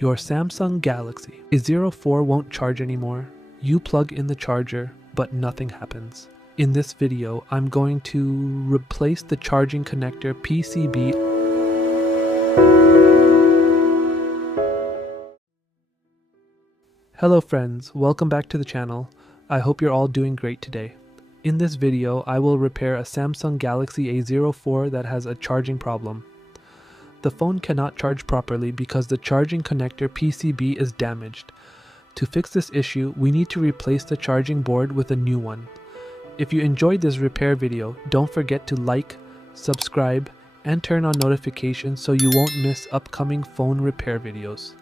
Your Samsung Galaxy A04 won't charge anymore. You plug in the charger, but nothing happens. In this video, I'm going to replace the charging connector PCB. Hello friends, welcome back to the channel. I hope you're all doing great today. In this video, I will repair a Samsung Galaxy A04 that has a charging problem. The phone cannot charge properly because the charging connector PCB is damaged. To fix this issue, we need to replace the charging board with a new one. If you enjoyed this repair video, don't forget to like, subscribe, and turn on notifications so you won't miss upcoming phone repair videos.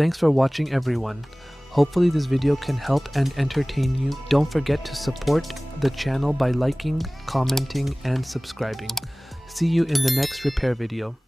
Thanks for watching, everyone. Hopefully this video can help and entertain you. Don't forget to support the channel by liking, commenting, and subscribing. See you in the next repair video.